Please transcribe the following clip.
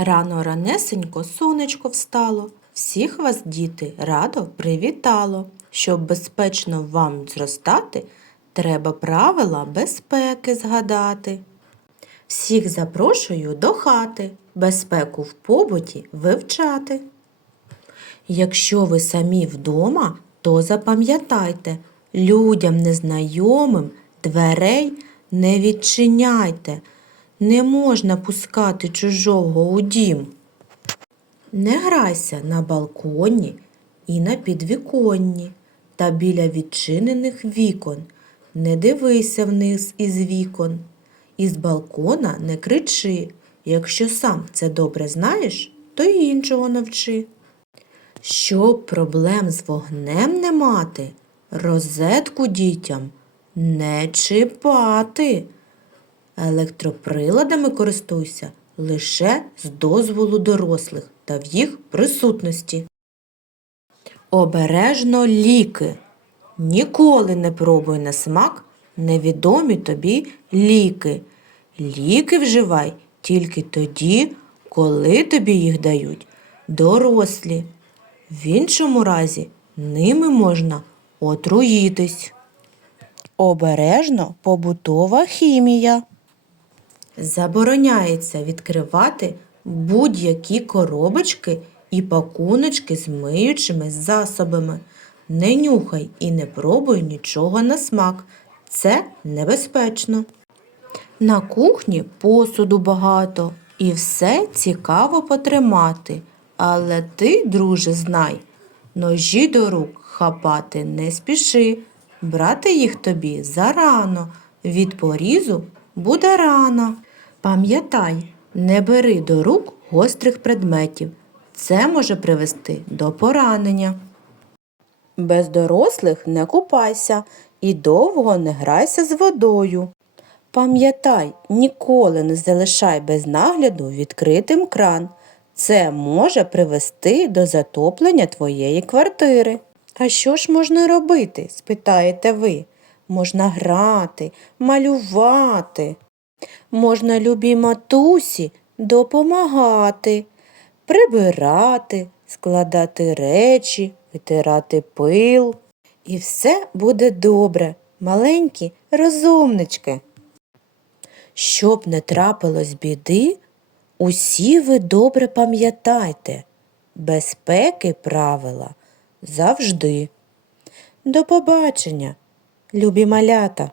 Рано ранесенько сонечко встало. Всіх вас, діти, радо привітало. Щоб безпечно вам зростати, треба правила безпеки згадати. Всіх запрошую до хати, безпеку в побуті вивчати. Якщо ви самі вдома, то запам'ятайте, людям незнайомим дверей не відчиняйте. Не можна пускати чужого у дім. Не грайся на балконі і на підвіконні та біля відчинених вікон. Не дивися вниз із вікон. Із балкона не кричи. Якщо сам це добре знаєш, то й іншого навчи. Щоб проблем з вогнем не мати, розетку дітям не чіпати. Електроприладами користуйся лише з дозволу дорослих та в їх присутності. Обережно ліки. Ніколи не пробуй на смак невідомі тобі ліки. Ліки вживай тільки тоді, коли тобі їх дають дорослі. В іншому разі ними можна отруїтись. Обережно побутова хімія. Забороняється відкривати будь-які коробочки і пакуночки з миючими засобами. Не нюхай і не пробуй нічого на смак. Це небезпечно. На кухні посуду багато і все цікаво потримати. Але ти, друже, знай, ножі до рук хапати не спіши, брати їх тобі зарано, від порізу буде рана. Пам'ятай, не бери до рук гострих предметів. Це може привести до поранення. Без дорослих не купайся і довго не грайся з водою. Пам'ятай, ніколи не залишай без нагляду відкритим кран. Це може привести до затоплення твоєї квартири. А що ж можна робити? спитаєте ви. Можна грати, малювати. Можна любій матусі допомагати, прибирати, складати речі, витирати пил. І все буде добре, маленькі розумнички. Щоб не трапилось біди, усі ви добре пам'ятайте, безпеки правила завжди. До побачення, любі малята!